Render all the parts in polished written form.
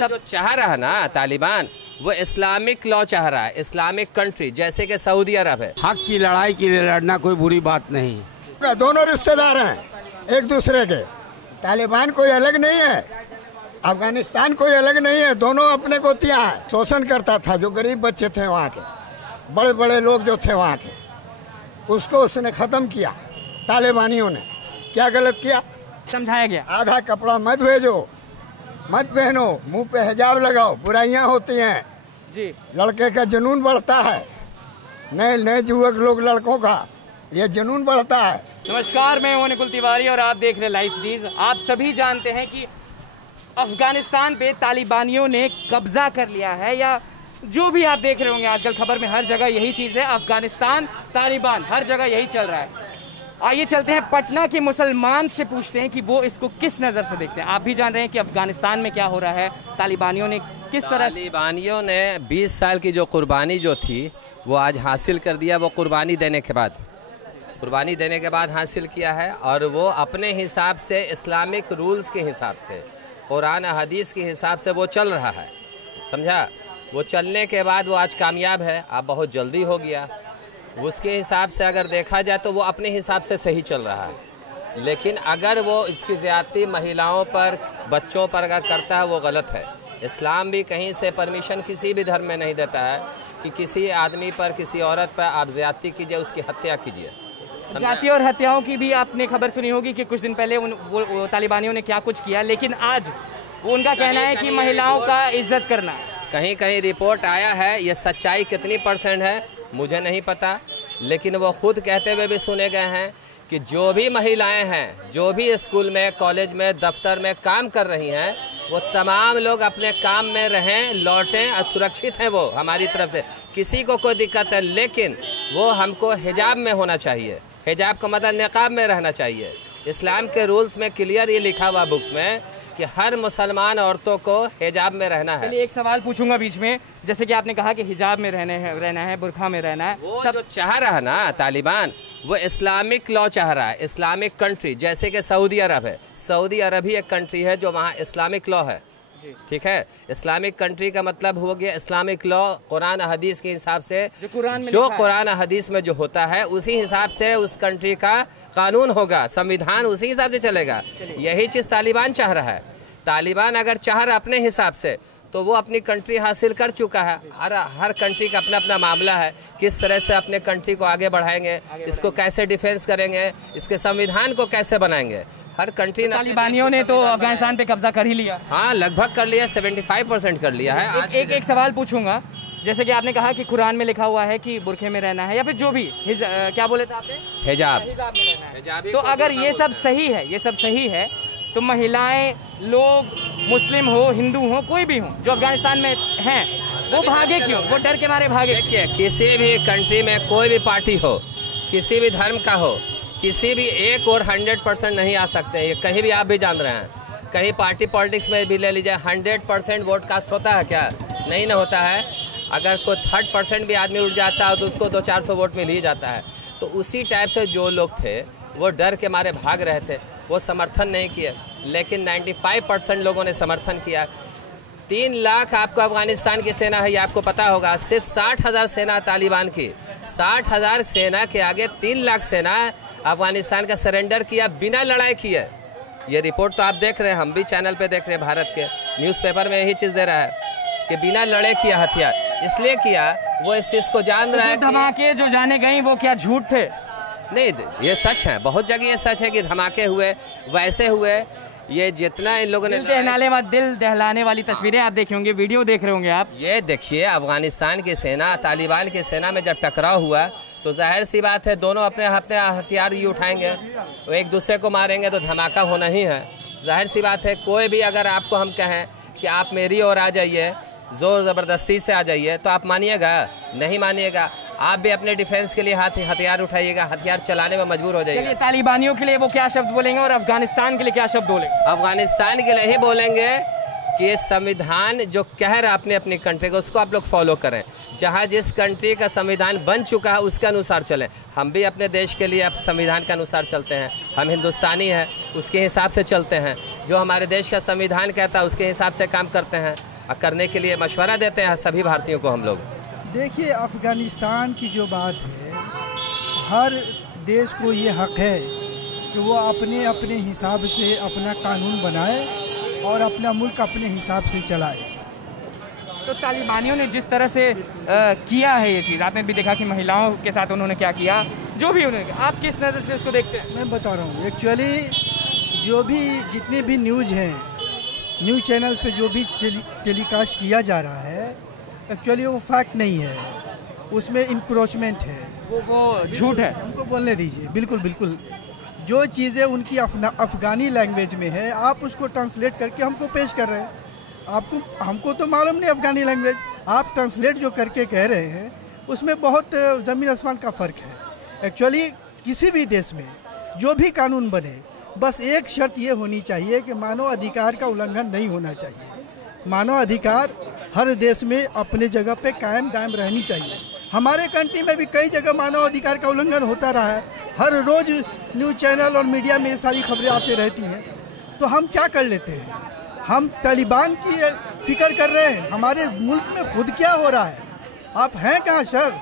जो चाह रहा है ना तालिबान, वो इस्लामिक लॉ चाह रहा है, इस्लामिक कंट्री जैसे कि सऊदी अरब है। हक की लड़ाई के लिए लड़ना कोई बुरी बात नहीं। दोनों रिश्तेदार हैं एक दूसरे के। तालिबान कोई अलग नहीं है, अफगानिस्तान कोई अलग नहीं है, दोनों अपने को तिया है। शोषण करता था जो गरीब बच्चे थे वहाँ के, बड़े बड़े लोग जो थे वहाँ के, उसको उसने ख़त्म किया तालिबानियों ने। क्या गलत किया? समझाया गया। आधा कपड़ा मत भेजो, मत पहनो, मुंह पे हिजाब लगाओ, बुराइयां होती हैं जी। लड़के का जुनून बढ़ता है, नए नए युवक लोग लड़कों का ये जुनून बढ़ता है। नमस्कार, मैं हूं निकुल तिवारी और आप देख रहे लाइव स्टीज। आप सभी जानते हैं कि अफगानिस्तान पे तालिबानियों ने कब्जा कर लिया है, या जो भी आप देख रहे होंगे आजकल खबर में हर जगह यही चीज़ है, अफगानिस्तान तालिबान हर जगह यही चल रहा है। आइए चलते हैं पटना के मुसलमान से पूछते हैं कि वो इसको किस नज़र से देखते हैं। आप भी जान रहे हैं कि अफगानिस्तान में क्या हो रहा है, तालिबानियों ने किस तरह। तालिबानियों ने 20 साल की जो कुर्बानी जो थी वो आज हासिल कर दिया। वो कुर्बानी देने के बाद हासिल किया है, और वो अपने हिसाब से इस्लामिक रूल्स के हिसाब से, कुरान हदीस के हिसाब से वो चल रहा है, समझा। वो चलने के बाद वो आज कामयाब है। अब बहुत जल्दी हो गया, उसके हिसाब से अगर देखा जाए तो वो अपने हिसाब से सही चल रहा है। लेकिन अगर वो इसकी ज़्यादती महिलाओं पर, बच्चों पर अगर करता है वो गलत है। इस्लाम भी कहीं से परमिशन किसी भी धर्म में नहीं देता है कि किसी आदमी पर, किसी औरत पर आप ज़्यादती कीजिए, उसकी हत्या कीजिए। जाति और हत्याओं की भी आपने खबर सुनी होगी कि कुछ दिन पहले वो तालिबानियों ने क्या कुछ किया, लेकिन आज वो उनका कहना है कि महिलाओं का इज्जत करना। कहीं कहीं रिपोर्ट आया है, ये सच्चाई कितनी % है मुझे नहीं पता, लेकिन वो खुद कहते हुए भी सुने गए हैं कि जो भी महिलाएं हैं, जो भी स्कूल में, कॉलेज में, दफ्तर में काम कर रही हैं, वो तमाम लोग अपने काम में रहें, लौटें, असुरक्षित हैं वो हमारी तरफ से, किसी को कोई दिक्कत है। लेकिन वो हमको हिजाब में होना चाहिए, हिजाब का मतलब निकाब में रहना चाहिए। इस्लाम के रूल्स में क्लियर ये लिखा हुआ बुक्स में कि हर मुसलमान औरतों को हिजाब में रहना है। चलिए एक सवाल पूछूंगा बीच में, जैसे कि आपने कहा कि हिजाब में रहना है, बुरखा में रहना है। वो जो चाह रहा है ना तालिबान, वो इस्लामिक लॉ चाह रहा है, इस्लामिक कंट्री जैसे कि सऊदी अरब है। सऊदी अरब ही एक कंट्री है जो वहाँ इस्लामिक लॉ है, ठीक है। इस्लामिक कंट्री का मतलब हो गया इस्लामिक लॉ, कुरान हदीस के हिसाब से, जो कुरान हदीस में जो होता है उसी हिसाब से उस कंट्री का कानून होगा, संविधान उसी हिसाब से चलेगा। यही चीज़ तालिबान चाह रहा है। तालिबान अगर चाह रहा अपने हिसाब से तो वो अपनी कंट्री हासिल कर चुका है। हर कंट्री का अपना अपना मामला है, किस तरह से अपने कंट्री को आगे बढ़ाएंगे, इसको कैसे डिफेंस करेंगे, इसके संविधान को कैसे बनाएंगे। हर कंट्री ने, तालिबानियों ने तो अफगानिस्तान पे कब्जा कर ही लिया। हाँ, लगभग कर लिया, 75% कर लिया है। आज एक सवाल पूछूंगा, जैसे कि आपने कहा कि कुरान में लिखा हुआ है कि बुरखे में रहना है, या फिर जो भी क्या बोले थे आपने, हिजाब में रहना है। तो अगर ये सब सही है, तो महिलाएं, लोग, मुस्लिम हो, हिंदू हो, कोई भी हो जो अफगानिस्तान में हैं, वो भागे क्यों? वो डर के मारे भागे। देखिए, किसी भी कंट्री में कोई भी पार्टी हो, किसी भी धर्म का हो, किसी भी एक और 100% नहीं आ सकते हैं। ये कहीं भी आप भी जान रहे हैं, कहीं पार्टी पॉलिटिक्स में भी ले लीजिए, 100% वोट कास्ट होता है क्या? नहीं ना होता है। अगर कोई 3% भी आदमी उठ जाता है तो उसको 200-400 वोट मिल ही जाता है। तो उसी टाइप से जो लोग थे वो डर के मारे भाग रहे थे, वो समर्थन नहीं किए, लेकिन 95% लोगों ने समर्थन किया। 3 लाख आपको अफगानिस्तान की सेना है, ये आपको पता होगा। सिर्फ 60,000 सेना तालिबान की, 60,000 सेना के आगे 3 लाख सेना अफगानिस्तान का सरेंडर किया बिना लड़ाई किए। ये रिपोर्ट तो आप देख रहे हैं, हम भी चैनल पे देख रहे हैं, भारत के न्यूज़पेपर में यही चीज़ दे रहा है कि बिना लड़े किया हथियार। इसलिए किया, वो इस चीज़ को जान रहा है। धमाके जो जाने गई वो क्या झूठ थे? नहीं, ये सच है, बहुत जगह ये सच है कि धमाके हुए, वैसे हुए। ये जितना इन लोगों ने दिल दहलाने वाली तस्वीरें आप देखे होंगे, वीडियो देख रहे होंगे आप। ये देखिए, अफगानिस्तान की सेना तालिबान की सेना में जब टकराव हुआ तो जाहिर सी बात है दोनों अपने हथियार ही उठाएंगे, वो एक दूसरे को मारेंगे तो धमाका होना ही है। जाहिर सी बात है, कोई भी अगर आपको हम कहें कि आप मेरी ओर आ जाइए, जोर ज़बरदस्ती से आ जाइए, तो आप मानिएगा? नहीं मानिएगा। आप भी अपने डिफेंस के लिए हथियार उठाइएगा, हथियार चलाने में मजबूर हो जाइएगा। तालिबानियों के लिए वो क्या शब्द बोलेंगे और अफगानिस्तान के लिए क्या शब्द बोलेंगे? अफगानिस्तान के लिए ही बोलेंगे कि संविधान जो कह रहा है अपने अपनी कंट्री को, उसको आप लोग फॉलो करें। जहाँ जिस कंट्री का संविधान बन चुका है उसके अनुसार चलें। हम भी अपने देश के लिए अब संविधान के अनुसार चलते हैं, हम हिंदुस्तानी हैं, उसके हिसाब से चलते हैं। जो हमारे देश का संविधान कहता है उसके हिसाब से काम करते हैं। करने के लिए मशवरा देते हैं सभी भारतीयों को हम लोग। देखिए, अफ़गानिस्तान की जो बात है, हर देश को ये हक है कि वो अपने अपने हिसाब से अपना कानून बनाए और अपना मुल्क अपने हिसाब से चलाए। तो तालिबानियों ने जिस तरह से किया है ये चीज़, आपने भी देखा कि महिलाओं के साथ उन्होंने क्या किया, जो भी उन्होंने, आप किस नज़र से उसको देखते हैं? मैं बता रहा हूँ, एक्चुअली जो भी जितने भी न्यूज़ हैं, न्यूज़ चैनल पे जो भी टेलीकास्ट किया जा रहा है, एक्चुअली वो फैक्ट नहीं है, उसमें इंक्रोचमेंट है, वो झूठ है। हमको बोलने दीजिए। बिल्कुल बिल्कुल, जो चीज़ें उनकी अफ़गानी लैंग्वेज में है, आप उसको ट्रांसलेट करके हमको पेश कर रहे हैं। आपको हमको तो मालूम नहीं अफ़गानी लैंग्वेज, आप ट्रांसलेट जो करके कह रहे हैं उसमें बहुत ज़मीन आसमान का फ़र्क है। एक्चुअली किसी भी देश में जो भी कानून बने, बस एक शर्त ये होनी चाहिए कि मानव अधिकार का उल्लंघन नहीं होना चाहिए। मानव अधिकार हर देश में अपने जगह पे कायम दायम रहनी चाहिए। हमारे कंट्री में भी कई जगह मानव अधिकार का उल्लंघन होता रहा है, हर रोज़ न्यूज़ चैनल और मीडिया में ये सारी खबरें आती रहती हैं। तो हम क्या कर लेते हैं, हम तालिबान की फिक्र कर रहे हैं, हमारे मुल्क में खुद क्या हो रहा है? आप हैं कहाँ सर?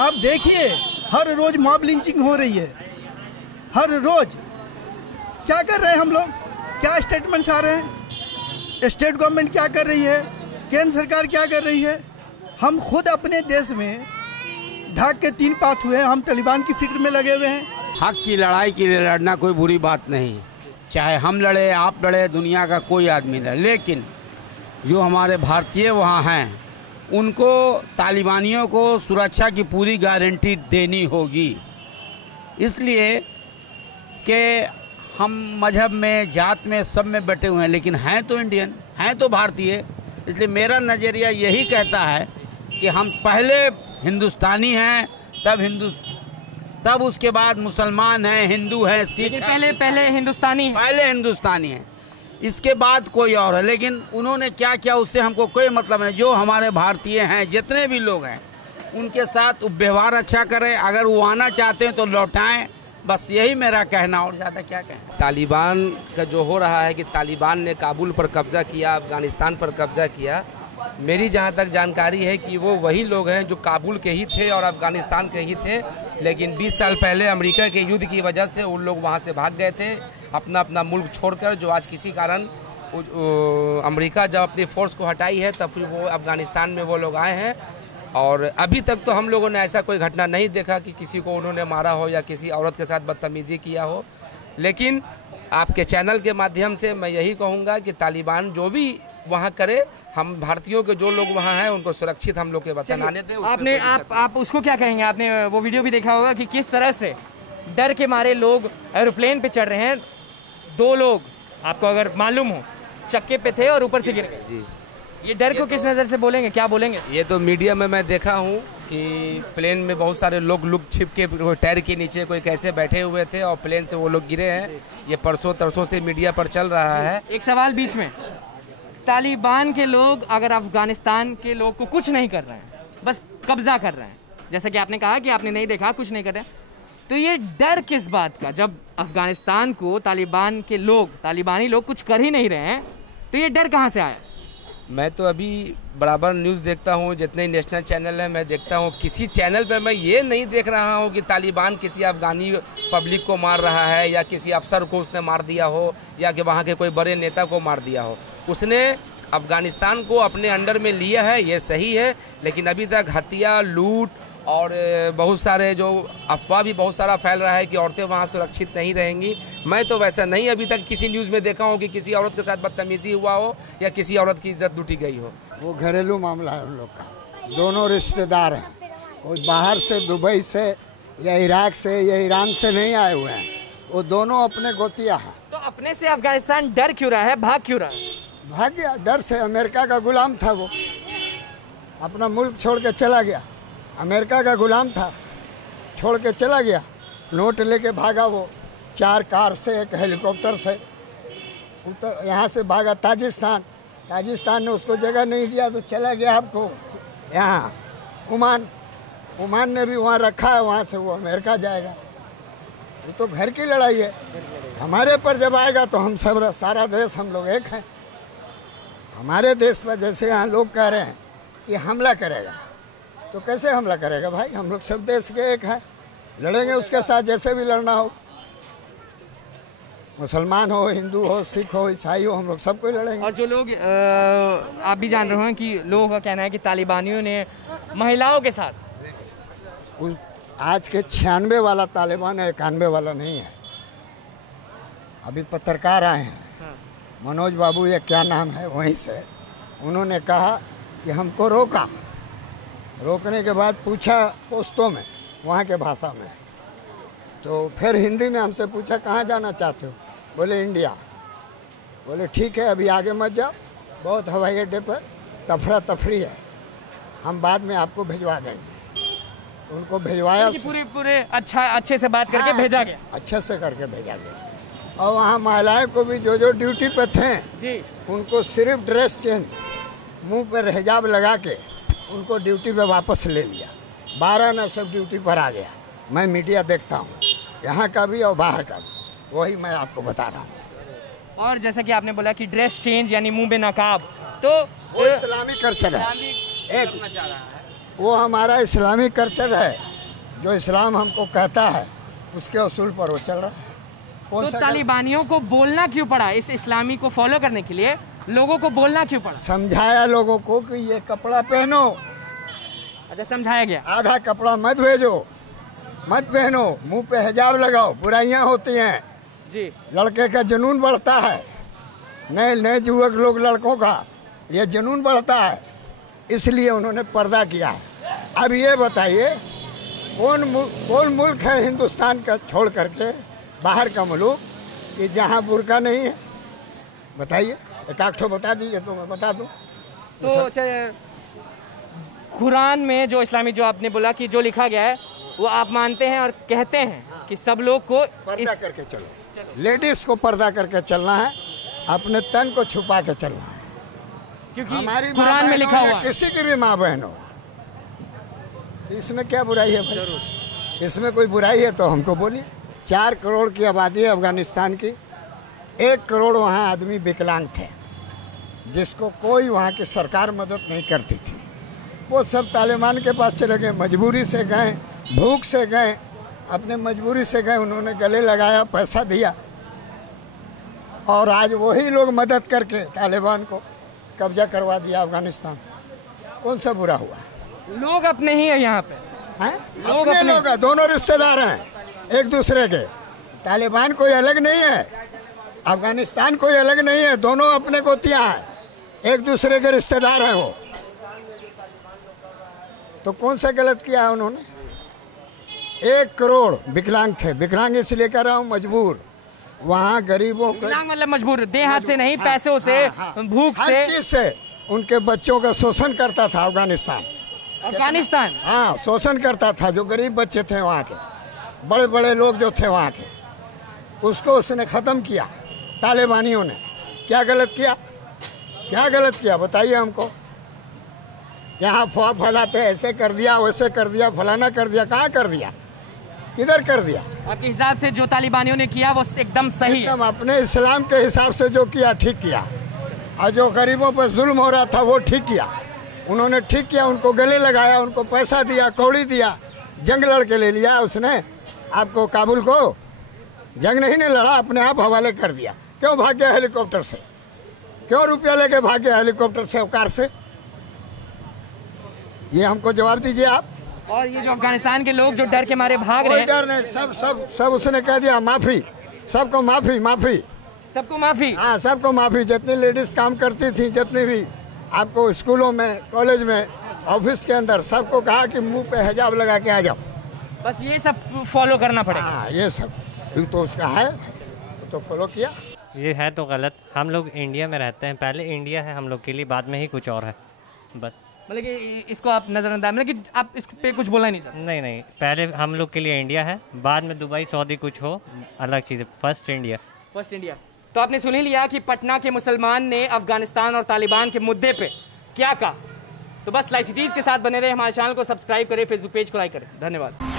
आप देखिए, हर रोज़ मॉब लिंचिंग हो रही है, हर रोज़। क्या कर रहे हैं हम लोग? क्या स्टेटमेंट्स आ रहे हैं? स्टेट गवर्नमेंट क्या कर रही है? केंद्र सरकार क्या कर रही है? हम खुद अपने देश में ढाक के 3 पात हुए हैं, हम तालिबान की फिक्र में लगे हुए हैं। हक की लड़ाई के लिए लड़ना कोई बुरी बात नहीं, चाहे हम लड़े, आप लड़े, दुनिया का कोई आदमी लड़े, लेकिन जो हमारे भारतीय वहाँ हैं उनको, तालिबानियों को सुरक्षा की पूरी गारंटी देनी होगी। इसलिए कि हम मजहब में, जात में, सब में बटे हुए हैं, लेकिन हैं तो इंडियन, हैं तो भारतीय। इसलिए मेरा नज़रिया यही कहता है कि हम पहले हिंदुस्तानी हैं, तब उसके बाद मुसलमान हैं, हिंदू हैं, सिख हैं। पहले हिंदुस्तानी हैं, इसके बाद कोई और है। लेकिन उन्होंने क्या किया उससे हमको कोई मतलब नहीं। जो हमारे भारतीय हैं, जितने भी लोग हैं, उनके साथ व्यवहार अच्छा करें, अगर वो आना चाहते हैं तो लौटाएं, बस यही मेरा कहना, और ज़्यादा क्या कहें। तालिबान का जो हो रहा है कि तालिबान ने काबुल पर कब्ज़ा किया, अफ़गानिस्तान पर कब्ज़ा किया, मेरी जहाँ तक जानकारी है कि वो वही लोग हैं जो काबुल के ही थे और अफ़गानिस्तान के ही थे, लेकिन 20 साल पहले अमेरिका के युद्ध की वजह से उन लोग वहाँ से भाग गए थे अपना मुल्क छोड़कर। जो आज किसी कारण अमेरिका जब अपनी फ़ोर्स को हटाई है, तब फिर वो अफ़गानिस्तान में वो लोग आए हैं। और अभी तक तो हम लोगों ने ऐसा कोई घटना नहीं देखा कि किसी को उन्होंने मारा हो या किसी औरत के साथ बदतमीज़ी किया हो। लेकिन आपके चैनल के माध्यम से मैं यही कहूँगा कि तालिबान जो भी वहाँ करे, हम भारतीयों के जो लोग वहाँ हैं उनको सुरक्षित हम लोग के वतन आने दें। आप उसको क्या कहेंगे? आपने वो वीडियो भी देखा होगा कि किस तरह से डर के मारे लोग एरोप्लेन पे चढ़ रहे हैं। 2 लोग, आपको अगर मालूम हो, चक्के पे थे और ऊपर से गिर गए जी। ये डर को किस नज़र से बोलेंगे, क्या बोलेंगे? ये तो मीडिया में मैं देखा हूँ कि प्लेन में बहुत सारे लोग लुक छिप के टायर के नीचे कोई कैसे बैठे हुए थे और प्लेन से वो लोग गिरे हैं। ये परसों तरसों से मीडिया पर चल रहा है। एक सवाल बीच में, तालिबान के लोग अगर अफगानिस्तान के लोग को कुछ नहीं कर रहे हैं, बस कब्जा कर रहे हैं, जैसा कि आपने कहा कि आपने नहीं देखा, कुछ नहीं कर रहे, तो ये डर किस बात का? जब अफगानिस्तान को तालिबानी लोग कुछ कर ही नहीं रहे हैं, तो ये डर कहाँ से आया? मैं तो अभी बराबर न्यूज़ देखता हूँ, जितने नेशनल चैनल हैं मैं देखता हूँ, किसी चैनल पर मैं ये नहीं देख रहा हूँ कि तालिबान किसी अफगानी पब्लिक को मार रहा है या किसी अफसर को उसने मार दिया हो या कि वहाँ के कोई बड़े नेता को मार दिया हो। उसने अफगानिस्तान को अपने अंडर में लिया है, ये सही है, लेकिन अभी तक हत्या, लूट और बहुत सारे जो अफवाह भी बहुत सारा फैल रहा है कि औरतें वहाँ सुरक्षित नहीं रहेंगी। मैं तो वैसा नहीं अभी तक किसी न्यूज़ में देखा हूँ कि किसी औरत के साथ बदतमीजी हुआ हो या किसी औरत की इज्जत लूटी गई हो। वो घरेलू मामला है उन लोग का। दोनों रिश्तेदार हैं, वो बाहर से, दुबई से या इराक से या ईरान से नहीं आए हुए हैं, वो दोनों अपने गोतिया हैं। तो अपने से अफगानिस्तान डर क्यों रहा है, भाग क्यों रहा है? भाग गया डर से। अमेरिका का गुलाम था, वो अपना मुल्क छोड़ के चला गया। अमेरिका का गुलाम था, छोड़ के चला गया, नोट लेके भागा वो, 4 कार से, 1 हेलीकॉप्टर से यहाँ से भागा ताजिस्तान ने उसको जगह नहीं दिया तो चला गया आपको यहाँ ओमान ने भी वहाँ रखा है, वहाँ से वो अमेरिका जाएगा। ये तो घर की लड़ाई है। हमारे पर जब आएगा तो हम सब, सारा देश हम लोग एक हैं। हमारे देश पर जैसे यहाँ लोग कह रहे हैं कि हमला करेगा, तो कैसे हमला करेगा भाई? हम लोग सब देश के एक हैं, लड़ेंगे उसके साथ जैसे भी लड़ना हो। मुसलमान हो, हिंदू हो, सिख हो, ईसाई हो, हम लोग सबको लड़ेंगे। और जो लोग आप भी जान रहे हैं कि लोगों का कहना है कि तालिबानियों ने महिलाओं के साथ, आज के 96 वाला तालिबान है, 91 वाला नहीं है। अभी पत्रकार आए हैं, मनोज बाबू या क्या नाम है, वहीं से उन्होंने कहा कि हमको रोका, रोकने के बाद पूछा पोस्तों में, वहाँ के भाषा में, तो फिर हिंदी में हमसे पूछा कहाँ जाना चाहते हो? बोले इंडिया। बोले ठीक है, अभी आगे मत जाओ, बहुत हवाई अड्डे पर तफरा तफरी है, हम बाद में आपको भिजवा देंगे। उनको भिजवाया, पूरे अच्छे से बात करके भेजा गया, अच्छे से करके भेजा गया। और वहाँ महिलाएं को भी जो ड्यूटी पे थे जी, उनको सिर्फ ड्रेस चेंज, मुंह पर हिजाब लगा के उनको ड्यूटी पे वापस ले लिया। 12 ना सब ड्यूटी पर आ गया। मैं मीडिया देखता हूँ, यहाँ का भी और बाहर का भी, वही मैं आपको बता रहा हूँ। और जैसा कि आपने बोला कि ड्रेस चेंज यानी मुंह में नकाब, तो वो इस्लामी कल्चर है, वो हमारा इस्लामी कल्चर है, जो इस्लाम हमको कहता है उसके उसूल पर वो चल रहा है। तो तालिबानियों को बोलना क्यों पड़ा? इस इस्लामी को फॉलो करने के लिए लोगों को बोलना क्यों पड़ा? समझाया लोगों को कि ये कपड़ा पहनो। अच्छा, समझाया गया। आधा कपड़ा मत भेजो, मत पहनो, मुंह पे हिजाब लगाओ, बुराइयां होती हैं जी, लड़के का जुनून बढ़ता है, नए नए युवक लोग लड़कों का ये जुनून बढ़ता है, इसलिए उन्होंने पर्दा किया है। अब ये बताइए कौन मुल्क है हिंदुस्तान का छोड़ करके बाहर का मुल्क कि जहाँ बुर्का नहीं है? बताइए, एक आध ठो बता दीजिए तो मैं बता दूँ। तो कुरान में जो इस्लामी, जो आपने बोला कि जो लिखा गया है वो आप मानते हैं और कहते हैं कि सब लोग को पर्दा करके चलो, लेडीज को पर्दा करके चलना है, अपने तन को छुपा के चलना है, क्योंकि हमारी कुरान में लिखा हुआ है। किसी की भी माँ बहन हो, तो इसमें क्या बुराई है भाई? इसमें कोई बुराई है तो हमको बोलिए। 4 करोड़ की आबादी है अफगानिस्तान की, 1 करोड़ वहाँ आदमी विकलांग थे, जिसको कोई वहाँ की सरकार मदद नहीं करती थी। वो सब तालिबान के पास चले गए, मजबूरी से गए, भूख से गए, अपने मजबूरी से गए, उन्होंने गले लगाया, पैसा दिया, और आज वही लोग मदद करके तालिबान को कब्जा करवा दिया अफगानिस्तान। कौन सा बुरा हुआ? लोग अपने ही है यहाँ पे, हैं? लोग अपने अपने लोग हैं, दोनों रिश्तेदार हैं एक दूसरे के। तालिबान कोई अलग नहीं है, अफगानिस्तान कोई अलग नहीं है, दोनों अपने गोतियाँ हैं, एक दूसरे के रिश्तेदार हैं वो। तो कौन सा गलत किया है उन्होंने? 1 करोड़ विकलांग थे, विकलांग इसलिए कह रहा हूँ, मजबूर, वहाँ गरीबों को, मतलब मजबूर, देह हाथ से नहीं, पैसों से, भूख से, हर चीज से उनके बच्चों का शोषण करता था अफगानिस्तान। हाँ, शोषण करता था। जो गरीब बच्चे थे वहाँ के, बड़े बड़े लोग जो थे वहाँ के, उसको उसने ख़त्म किया तालिबानियों ने। क्या गलत किया? क्या गलत किया बताइए हमको? यहाँ अफवाह फैलाते, ऐसे कर दिया, वैसे कर दिया, फलाना कर दिया, कहाँ कर दिया, किधर कर दिया? आपके हिसाब से जो तालिबानियों ने किया वो एकदम सही है? एकदम अपने इस्लाम के हिसाब से जो किया ठीक किया, और जो गरीबों पर जुल्म हो रहा था वो ठीक किया। उन्होंने ठीक किया, उनको गले लगाया, उनको पैसा दिया, कौड़ी दिया, जंग लड़ के ले लिया उसने। आपको काबुल को जंग नहीं ने लड़ा, अपने आप हवाले कर दिया। क्यों भाग गया हेलीकॉप्टर से? क्यों रुपया लेके भाग गया हेलीकॉप्टर से, कार से? ये हमको जवाब दीजिए आप। और ये जो अफगानिस्तान के लोग जो डर के मारे भाग रहे हैं, डर नहीं, सब उसने कह दिया माफी, सबको माफी, माफी, सबको माफी। हाँ, सबको माफी। जितनी लेडीज काम करती थी, जितनी भी आपको स्कूलों में, कॉलेज में, ऑफिस के अंदर, सबको कहा कि मुंह पे हिजाब लगा के आ जाओ। बस ये सब फॉलो करना पड़ेगा। हाँ, ये सब तो उसका है, तो फॉलो किया। ये है तो गलत। हम लोग इंडिया में रहते हैं, पहले इंडिया है हम लोग के लिए, बाद में ही कुछ और है बस। मतलब कि इसको आप नज़रअंदाज, मतलब कि आप इस पे कुछ बोलना ही नहीं चाहते? नहीं नहीं, पहले हम लोग के लिए इंडिया है, बाद में दुबई, सऊदी कुछ हो अलग चीज़ है, फर्स्ट इंडिया। First India. तो आपने सुन ही लिया कि पटना के मुसलमान ने अफगानिस्तान और तालिबान के मुद्दे पे क्या कहा। तो बस लाइव सिटीज़ के साथ बने रहे, हमारे चैनल को सब्सक्राइब करें, फेसबुक पेज को लाइक करें। धन्यवाद।